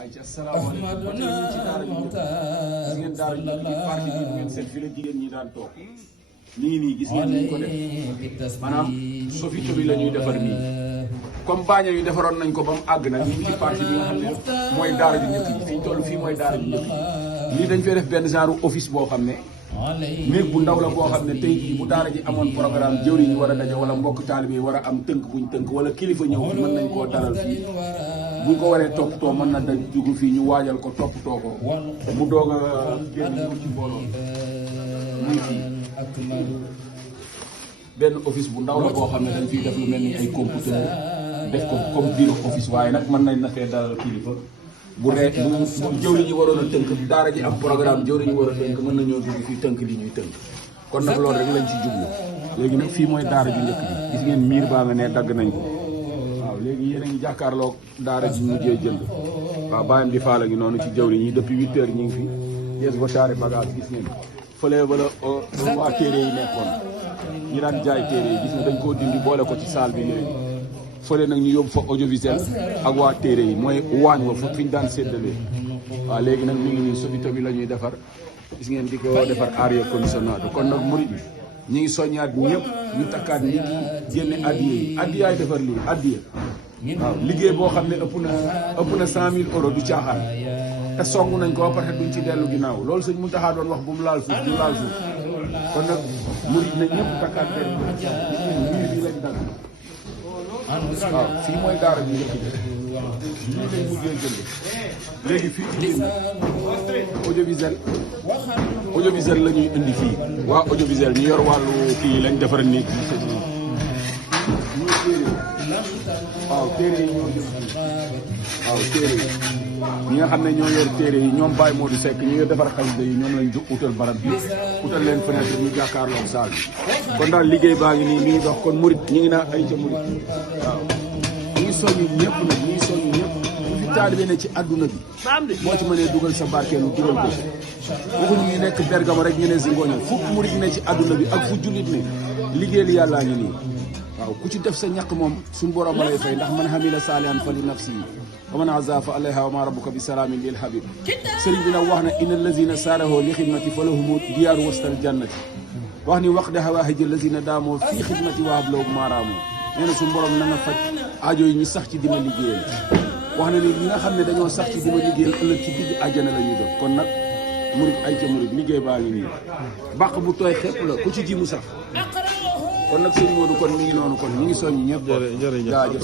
ay ci asalaamaaleykum ba tey ñu ci daara ji gis ngeen daara ji parti bi ngeen seet fi la jigéen ñi daan toog nii gis ngeen ni ko def maanaam sofito bi la ñuy defar nii comme baaña yu defaroon nañ ko ba mu àgg nag ñu ngi ci parti bi nga xam ne mooy daara ji njëkk ji fi ñu toll fii mooy daara ji njëkk ji lii dañ fay def benn genre office boo xam ne néeg bu ndaw la boo xam ne tey jii bu daara ji amoon programme jëwriñ ñi war a daje wala mbokk taalibe yi war a am tënk buñ tënk wala kilifa ñëw fi mën nañ koo dalal fii buñ ko waree toppatoo mën na da dugg fii ñu waajal ko toppatoo ko mu doog a génn ñëw ci mbooloo muy fii benn office bu ndaw la boo xam ne dañ fiy def lu mel ni ay computer def ko comme bureau office waaye nag mën nañ na fee dalal kilifa bu rek bu jëwriñ ñi waroon a tënk daara ji am programme jëwriñ ñi war a tënk mën nañoo dugg fii tënk li ñuy tënk kon nag loolu rek lañ ci jublu léegi nag fii mooy daara ju njëkk bi gis ngeen miir baa nga ne dagg nañ ko waaw léegi yéen a ngi jàkkaarloog daara ji mujjee jënd waaw bàyyam di faala ngi noonu ci jëwriñ ñi depuis 8 heures ñu ngi fi yees ba saare bagage gis ngeen fële wala waa téere yi nekkoon ñi daan jaay téere yi gis nga dañ koo dindi boole ko ci salle bi léegi fële nag ñu yóbbu fa audiovisuel ak waa téere yi mooy waañ wa fa fi ñu daan séddalee waaw léegi nag ñu ngi nii sofito bi la ñuy defar gis ngeen di ko defar air conditionné kon nag murid yi ñi ngi soññaat ñëpp ñu takkaat ñi ngi génne addiye yi addiyaay defar lii addiye waaw liggéey boo xam ne ëpp na 100 000 euros du caaxaan te song nañ ko parce que duñ ci dellu ginnaaw loolu sëñ Muntaxa doon wax bu mu laal suuf du laal suuf kon nag murid na ñëpp takkaat benn miir bi lañ dagg waaw fii mooy daara ji njëkk bi lii lañ mujjee jënd léegi fii ci audiovisuel la ñuy indi fii waa audiovisuel ñu yor wàllu kii lañ defar néeg bi waaw téere yi ñoo jëm waaw téere yi ñi nga xam ne ñoo yor téere yi ñoom Baye Modou Seck ñi nga defar xasida yi ñoom lañ utal barab bi utal leen fenêtre ñu jàkkaarloog saal bi kon daal liggéey baa ngi nii mi ngi dox kon murit ñi ngi naan ay ca murit waaw ñi ngi soññu ñëpp nag ñi ngi soññu ñëpp bu fi taalibe ne ci adduna bi boo ci mënee dugal sa barkeelu dugal ko waxuñu ñu nekk Bergamo rek ñu ne Zingoña fu murit ne ci adduna bi ak fu jullit ne liggéeyal yàllaa ngi nii waaw ku ci def sa ñàkk moom suñu borom lay fay ndax man hamila saalihan fa li nafsi wa man azafa alayha wa ma rabbuka bi salaamin lil habib sëriñ bi nag wax na inna allazina saarahoo li xidmati fa lahumu diyaaru wastal jannati wax ni wax da hawaahiji allazina daamoo fii xidmati wa habloo maaraamoo nee na suñu borom na nga faj aajo yi ñu sax ci dima liggéeyal wax na ni ñi nga xam ne dañoo sax ci dima liggéeyal ëllëg ci digg àjjana la ñuy doon kon nag murid ay ca murid liggéey baa ngi nii bàq bu tooy xepp la ku ci ji mu sax kon nag sëñ Modou kon mi ngi noonu kon mi ngi soññi ñëpp. jërëjëf